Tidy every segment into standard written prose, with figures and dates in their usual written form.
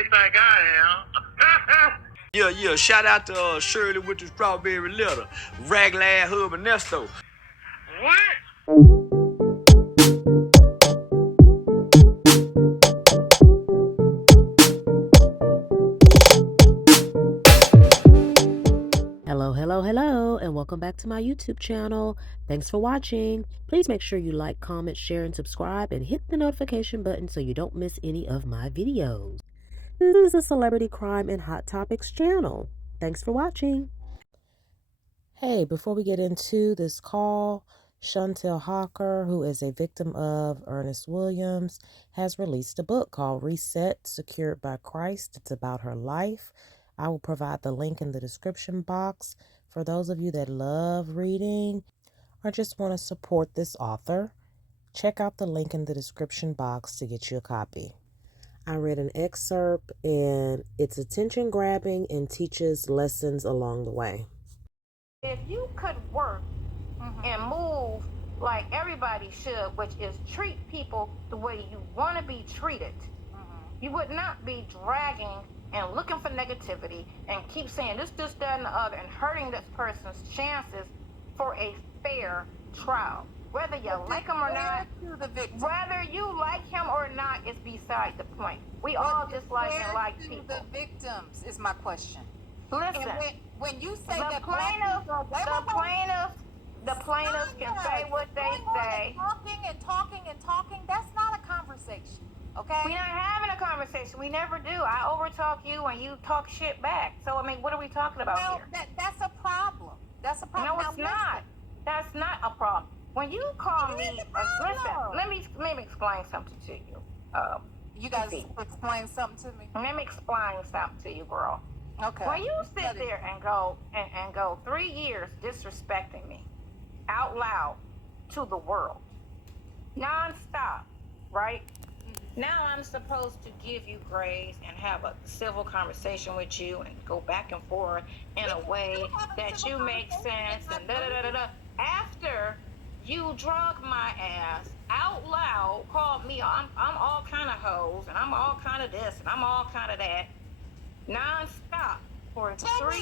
they think I am. Yeah, shout out to Shirley with the strawberry letter. Raglan Hub and Nesto. What? Hello, and welcome back to my YouTube channel. Thanks for watching. Please make sure you like, comment, share, and subscribe, and hit the notification button so you don't miss any of my videos. This is a celebrity crime and hot topics channel. Thanks for watching. Hey, before we get into this call, Shontail Hocker, who is a victim of Ernest Williams, has released a book called Reset, Secured by Christ. It's about her life. I will provide the link in the description box for those of you that love reading or just want to support this author. Check out the link in the description box to get you a copy. I read an excerpt and it's attention grabbing and teaches lessons along the way. If you could work and move like everybody should, which is treat people the way you want to be treated, you would not be dragging and looking for negativity and keep saying this, that, and the other and hurting this person's chances for a fair trial. Whether you like him or not, whether you like him or not is beside the point. We all dislike and like people. The victims is my question. Listen, when you say the plaintiffs can say what they say. Talking, that's not a conversation, okay? We're not having a conversation. We never do. I overtalk you and you talk shit back. So, I mean, what are we talking about here? That's a problem. That's a problem. No, it's not. That's not a problem. When you call me, listen, let me explain something to you. You guys explain something to me? Let me explain something to you, girl. Okay. When you sit there and go 3 years disrespecting me out loud to the world, nonstop, right? Now I'm supposed to give you grace and have a civil conversation with you and go back and forth in a way that you make sense and da-da-da-da-da. After you drug my ass out loud, called me, I'm all kind of hoes and I'm all kind of this and I'm all kind of that, non-stop for 3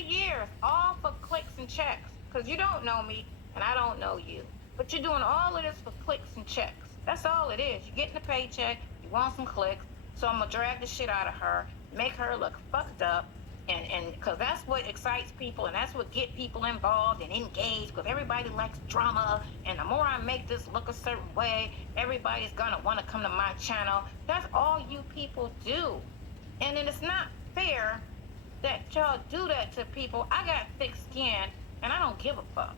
years, all for clicks and checks, because you don't know me and I don't know you, but you're doing all of this for clicks and checks. That's all it is. You're getting a paycheck, you want some clicks, so I'm gonna drag the shit out of her, make her look fucked up, and because that's what excites people and that's what get people involved and engaged, because everybody likes drama, and the more I make this look a certain way, everybody's gonna want to come to my channel. That's all you people do. And then it's not fair that y'all do that to people. I got thick skin and I don't give a fuck.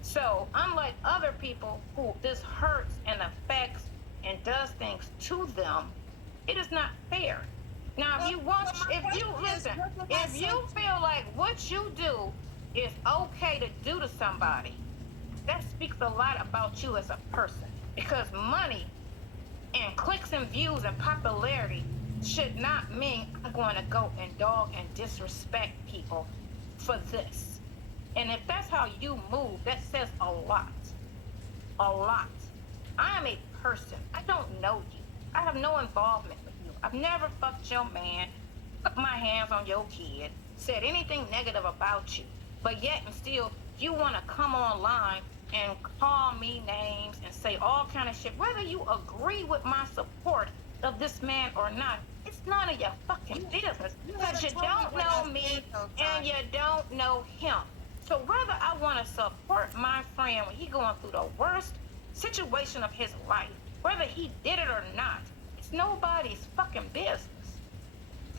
So unlike other people who this hurts and affects and does things to them, it is not fair. Now, if you feel like what you do is okay to do to somebody, that speaks a lot about you as a person. Because money and clicks and views and popularity should not mean I'm going to go and dog and disrespect people for this. And if that's how you move, that says a lot. A lot. I am a person. I don't know you. I have no involvement with you. I've never fucked your man, put my hands on your kid, said anything negative about you. But yet and still, you want to come online and call me names and say all kind of shit. Whether you agree with my support of this man or not, it's none of your fucking business. Because you don't know me and you don't know him. So whether I want to support my friend when he going through the worst situation of his life, whether he did it or not, it's nobody's fucking business.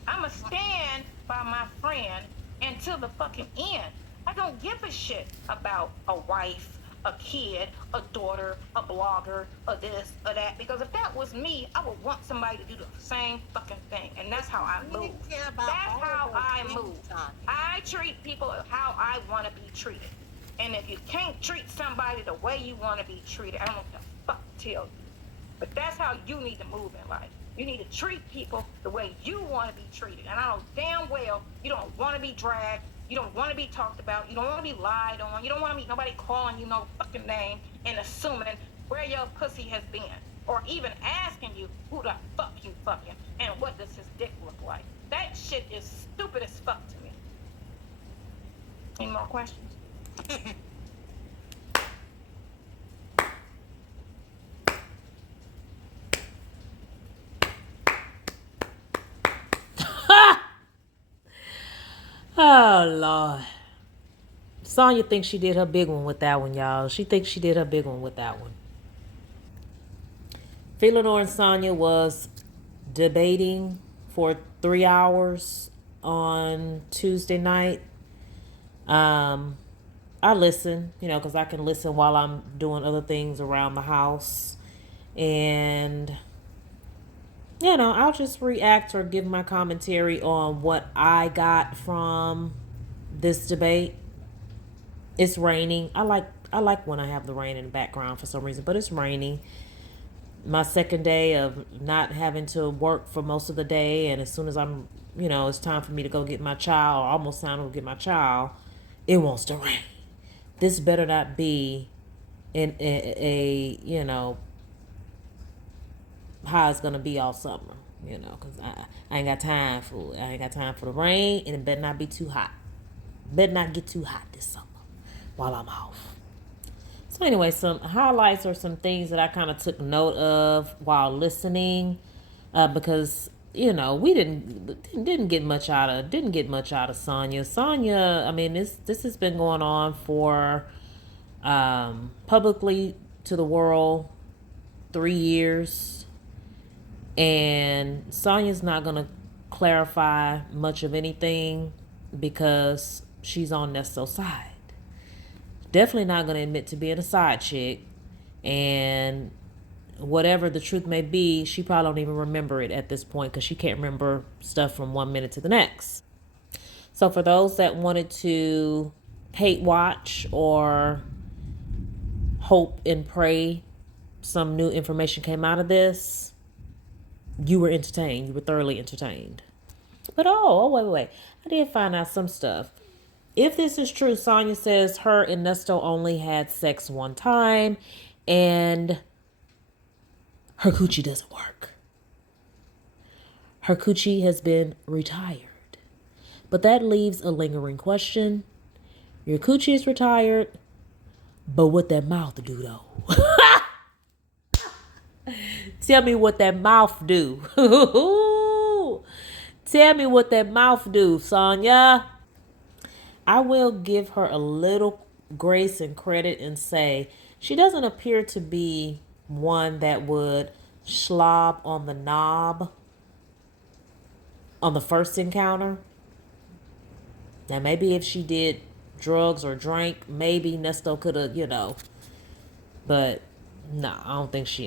I'ma stand by my friend until the fucking end. I don't give a shit about a wife, a kid, a daughter, a blogger, or this or that. Because if that was me, I would want somebody to do the same fucking thing. And that's how I move. That's how I move. I treat people how I want to be treated. And if you can't treat somebody the way you want to be treated, I don't know what the fuck to tell you. But that's how you need to move in life. You need to treat people the way you want to be treated. And I know damn well you don't want to be dragged. You don't want to be talked about. You don't want to be lied on. You don't want to be nobody calling you no fucking name and assuming where your pussy has been. Or even asking you who who the fuck you fucking and what does his dick look like. That shit is stupid as fuck to me. Any more questions? Oh, Lord. Sonya thinks she did her big one with that one, y'all. She thinks she did her big one with that one. Lenore and Sonya was debating for 3 hours on Tuesday night. I listen, because I can listen while I'm doing other things around the house. And, I'll just react or give my commentary on what I got from this debate. It's raining. I like when I have the rain in the background for some reason, but it's raining. My second day of not having to work for most of the day, and as soon as I'm, it's time for me to go get my child, or almost time to go get my child, it wants to rain. This better not be in a how it's gonna be all summer, because I ain't got time for it. I ain't got time for the rain, and it better not be too hot. Better not get too hot this summer while I'm off. So anyway, some highlights or some things that I kind of took note of while listening, because we didn't get much out of Sonya. Sonya, I mean, this has been going on for publicly to the world 3 years, and Sonya's not gonna clarify much of anything because she's on Nesto's side. Definitely not going to admit to being a side chick. And whatever the truth may be, she probably don't even remember it at this point because she can't remember stuff from 1 minute to the next. So for those that wanted to hate watch or hope and pray some new information came out of this, you were entertained. You were thoroughly entertained. But wait. I did find out some stuff. If this is true, Sonya says her and Nesto only had sex one time and her coochie doesn't work. Her coochie has been retired. But that leaves a lingering question. Your coochie is retired, but what that mouth do though? Tell me what that mouth do. Tell me what that mouth do, Sonya. I will give her a little grace and credit and say she doesn't appear to be one that would slob on the knob on the first encounter. Now, maybe if she did drugs or drank, maybe Nesto could have, but no, I don't think she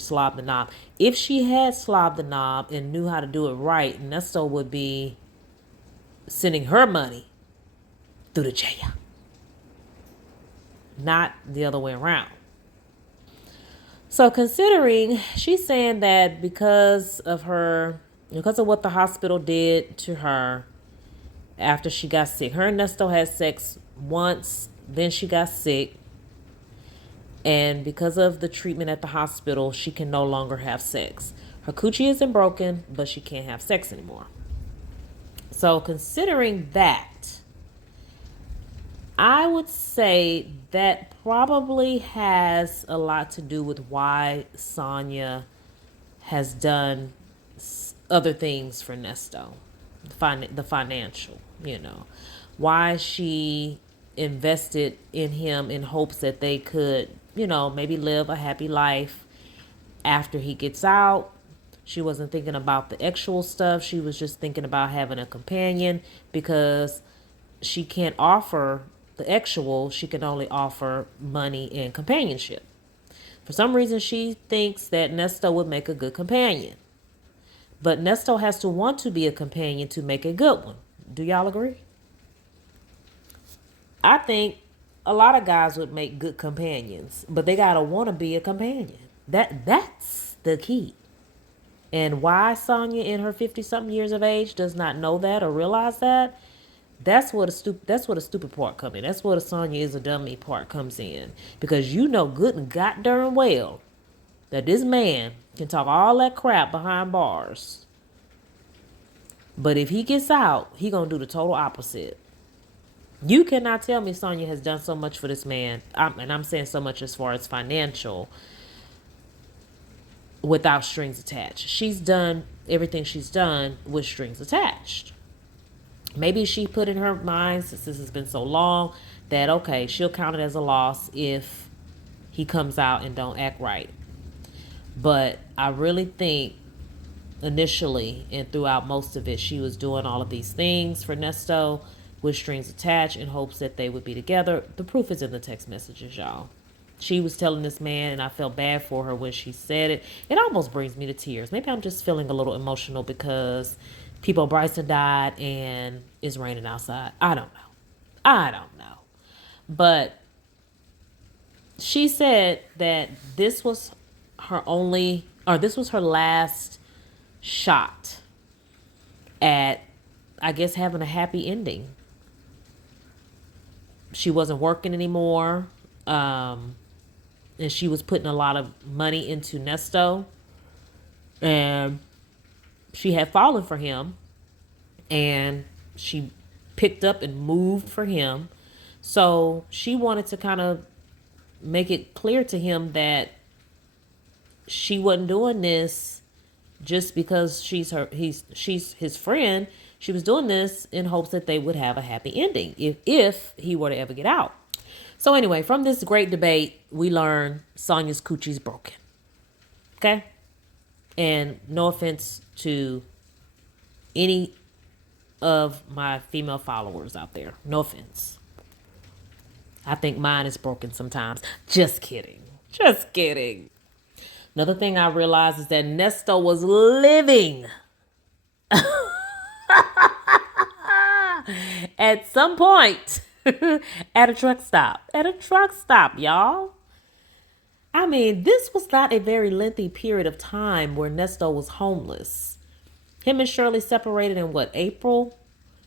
slobbed the knob. If she had slobbed the knob and knew how to do it right, Nesto would be sending her money through the jail, not the other way around. So considering she's saying that because of what the hospital did to her after she got sick, her and Nesto had sex once, then she got sick, and because of the treatment at the hospital, she can no longer have sex. Her coochie isn't broken, but she can't have sex anymore. So considering that, I would say that probably has a lot to do with why Sonya has done other things for Nesto, the financial, why she invested in him in hopes that they could, maybe live a happy life after he gets out. She wasn't thinking about the actual stuff. She was just thinking about having a companion because she can't offer the actual, she can only offer money and companionship. For some reason, she thinks that Nesto would make a good companion. But Nesto has to want to be a companion to make a good one. Do y'all agree? I think a lot of guys would make good companions, but they gotta want to be a companion. That's the key. And why Sonya in her 50-something years of age does not know that or realize that, that's where the stupid part comes in. That's where the Sonya is a dummy part comes in. Because good and god darn well that this man can talk all that crap behind bars, but if he gets out, he gonna do the total opposite. You cannot tell me Sonya has done so much for this man, and I'm saying so much as far as financial, without strings attached. She's done everything she's done with strings attached. Maybe she put in her mind, since this has been so long, that okay, she'll count it as a loss if he comes out and don't act right. But I really think initially and throughout most of it, she was doing all of these things for Nesto with strings attached in hopes that they would be together. The proof is in the text messages, y'all. She was telling this man, and I felt bad for her when she said it. It almost brings me to tears. Maybe I'm just feeling a little emotional because People Bryson died and it's raining outside. I don't know. But she said that this was her last shot at, I guess, having a happy ending. She wasn't working anymore. And she was putting a lot of money into Nesto. And she had fallen for him. And she picked up and moved for him. So she wanted to kind of make it clear to him that she wasn't doing this just because she's his friend. She was doing this in hopes that they would have a happy ending if he were to ever get out. So anyway, from this great debate, we learn Sonya's coochie's broken. Okay? And no offense to any of my female followers out there. No offense. I think mine is broken sometimes. Just kidding. Just kidding. Another thing I realized is that Nesto was living at some point at a truck stop. At a truck stop, y'all. I mean, this was not a very lengthy period of time where Nesto was homeless. Him and Shirley separated in April?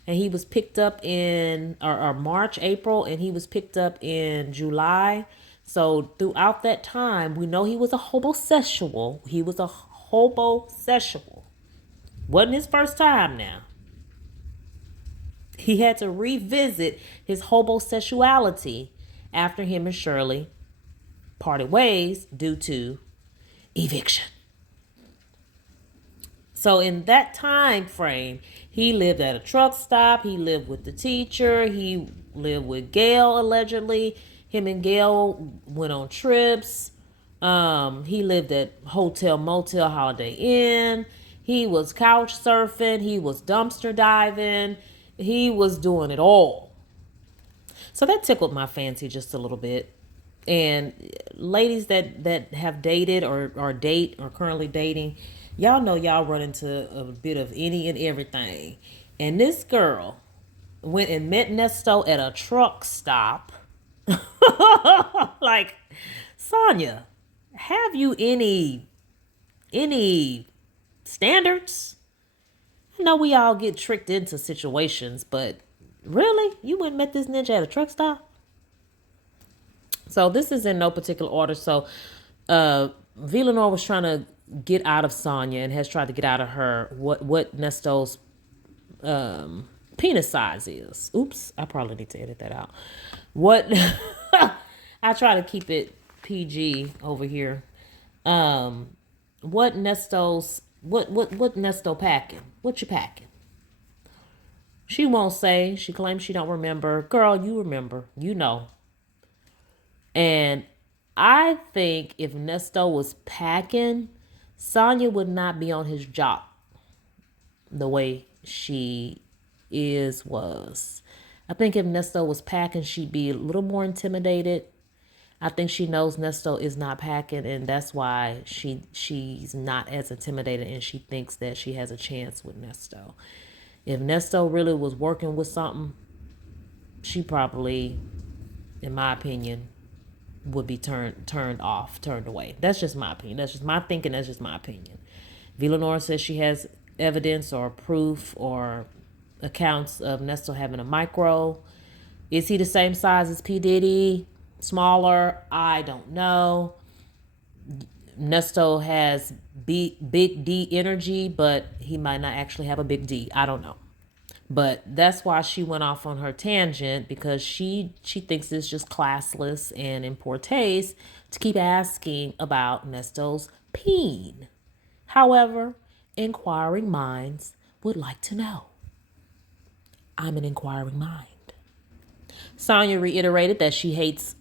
And he was picked up in, or March, April, and he was picked up in July. So throughout that time, we know he was a hobosexual. Wasn't his first time now. He had to revisit his homosexuality after him and Shirley parted ways due to eviction. So in that time frame, he lived at a truck stop. He lived with the teacher. He lived with Gail, allegedly. Him and Gail went on trips. He lived at Hotel, Motel, Holiday Inn. He was couch surfing. He was dumpster diving. He was doing it all. So that tickled my fancy just a little bit. And ladies that have dated or date or currently dating, y'all know y'all run into a bit of any and everything. And this girl went and met Nesto at a truck stop. Like, Sonya, have you any standards? I know we all get tricked into situations, but really? You went and met this ninja at a truck stop? So this is in no particular order. So Lenore was trying to get out of Sonya and has tried to get out of her what Nesto's penis size is. Oops, I probably need to edit that out. What I try to keep it PG over here. What Nesto's what Nesto packing? What you packing? She won't say. She claims she don't remember. Girl, you remember. You know. And I think if Nesto was packing, Sonya would not be on his job the way she was. I think if Nesto was packing, she'd be a little more intimidated. I think she knows Nesto is not packing, and that's why she's not as intimidated, and she thinks that she has a chance with Nesto. If Nesto really was working with something, she probably, in my opinion, would be turned away. That's just my opinion. That's just my thinking. That's just my opinion. Lenore says she has evidence or proof or accounts of Nesto having a micro. Is he the same size as P. Diddy? Smaller? I don't know. Nesto has big D energy, but he might not actually have a big D. I don't know. But that's why she went off on her tangent, because she thinks it's just classless and in poor taste to keep asking about Nesto's peen. However, inquiring minds would like to know. I'm an inquiring mind. Sonya reiterated that she hates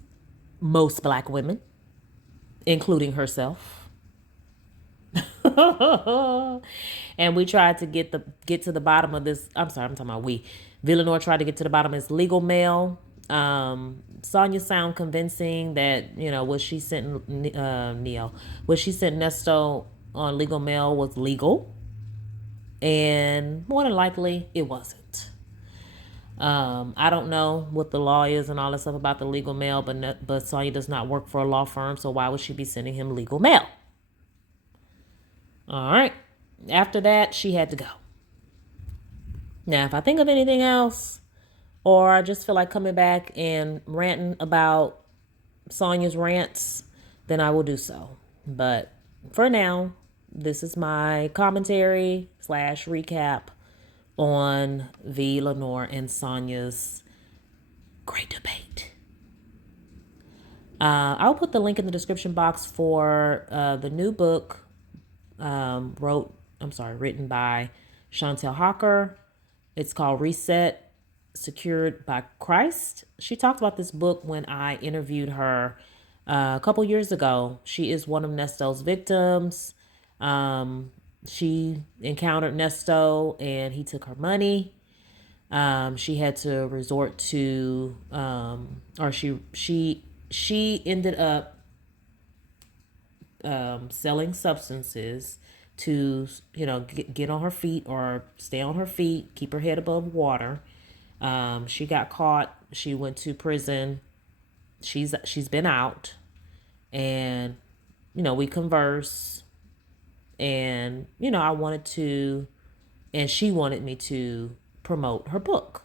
most black women, including herself. And we tried to get to the bottom of this. I'm talking about we. Lenore tried to get to the bottom of his legal mail. Sonya sound convincing that, what she sent what she sent Nesto on legal mail was legal, and more than likely it wasn't. I don't know what the law is and all that stuff about the legal mail, but Sonya does not work for a law firm, so why would she be sending him legal mail? All right. After that, she had to go. Now, if I think of anything else, or I just feel like coming back and ranting about Sonya's rants, then I will do so. But for now, this is my commentary / recap on Lenore and Sonya's great debate. I'll put the link in the description box for the new book written by Shontail Hocker. It's called Reset, Secured by Christ. She talked about this book when I interviewed her a couple years ago. She is one of Nesto's victims. She encountered Nesto and he took her money. She had to resort to, she ended up selling substances to, get on her feet or stay on her feet, keep her head above water. She got caught. She went to prison. She's been out, and, we converse, and, I wanted to, and she wanted me to promote her book,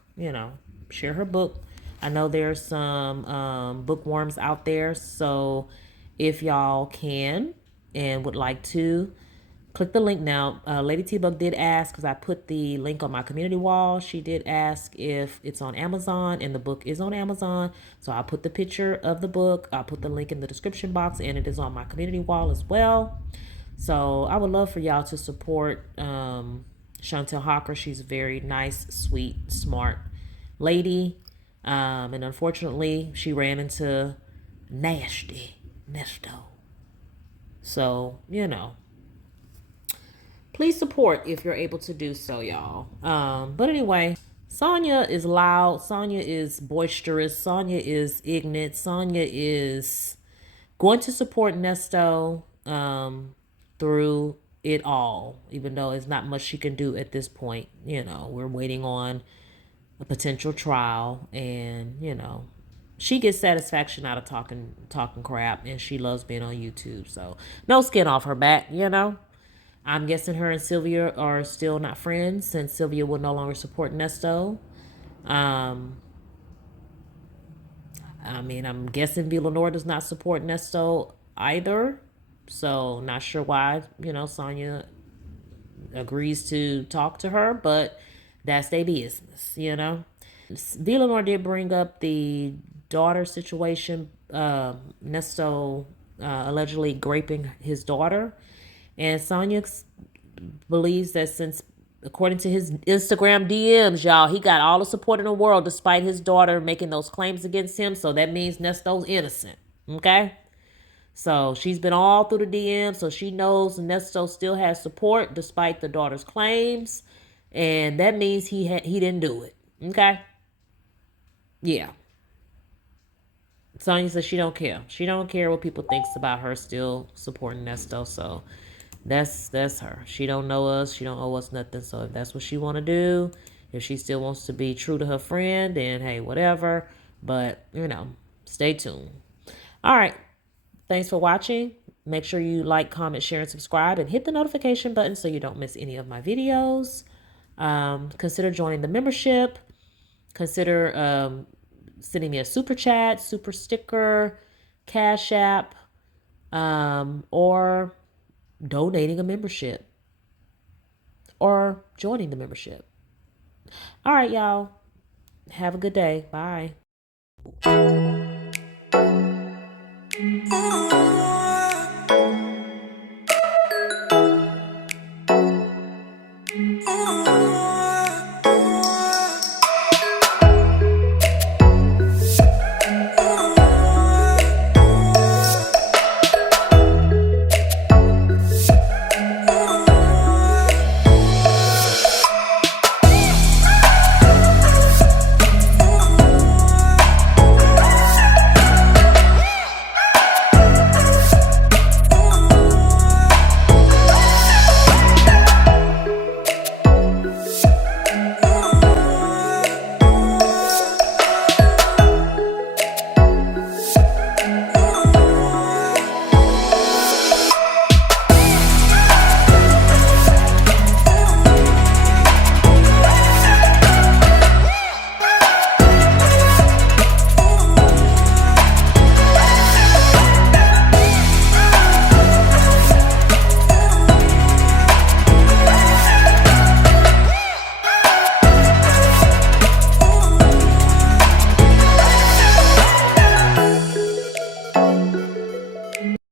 share her book. I know there's some bookworms out there, so if y'all can and would like to, click the link now. Lady T-Bug did ask, because I put the link on my community wall. She did ask if it's on Amazon, and the book is on Amazon. So I'll put the picture of the book. I'll put the link in the description box, and it is on my community wall as well. So I would love for y'all to support Shontail Hocker. She's a very nice, sweet, smart lady. And unfortunately, she ran into nasty Nesto. So, please support if you're able to do so, y'all. But anyway, Sonya is loud. Sonya is boisterous. Sonya is ignorant. Sonya is going to support Nesto through it all, even though it's not much she can do at this point. We're waiting on a potential trial, and, she gets satisfaction out of talking crap, and she loves being on YouTube. So no skin off her back, I'm guessing her and Sylvia are still not friends, since Sylvia will no longer support Nesto. I'm guessing Lenore does not support Nesto either. So not sure why, Sonya agrees to talk to her, but that's their business, Lenore did bring up the daughter situation, Nesto allegedly raping his daughter. And Sonya believes that since, according to his Instagram DMs, y'all, he got all the support in the world despite his daughter making those claims against him. So that means Nesto's innocent. Okay? So she's been all through the DMs, so she knows Nesto still has support despite the daughter's claims. And that means he didn't do it. Okay? Yeah. Sonya says she don't care. She don't care what people thinks about her still supporting Nesto. So that's her. She don't know us. She don't owe us nothing. So if that's what she want to do, if she still wants to be true to her friend, then hey, whatever. But, stay tuned. All right. Thanks for watching. Make sure you like, comment, share, and subscribe, and hit the notification button so you don't miss any of my videos. Consider joining the membership. Consider sending me a super chat, super sticker, Cash App, or donating a membership or joining the membership. All right, y'all. Have a good day. Bye.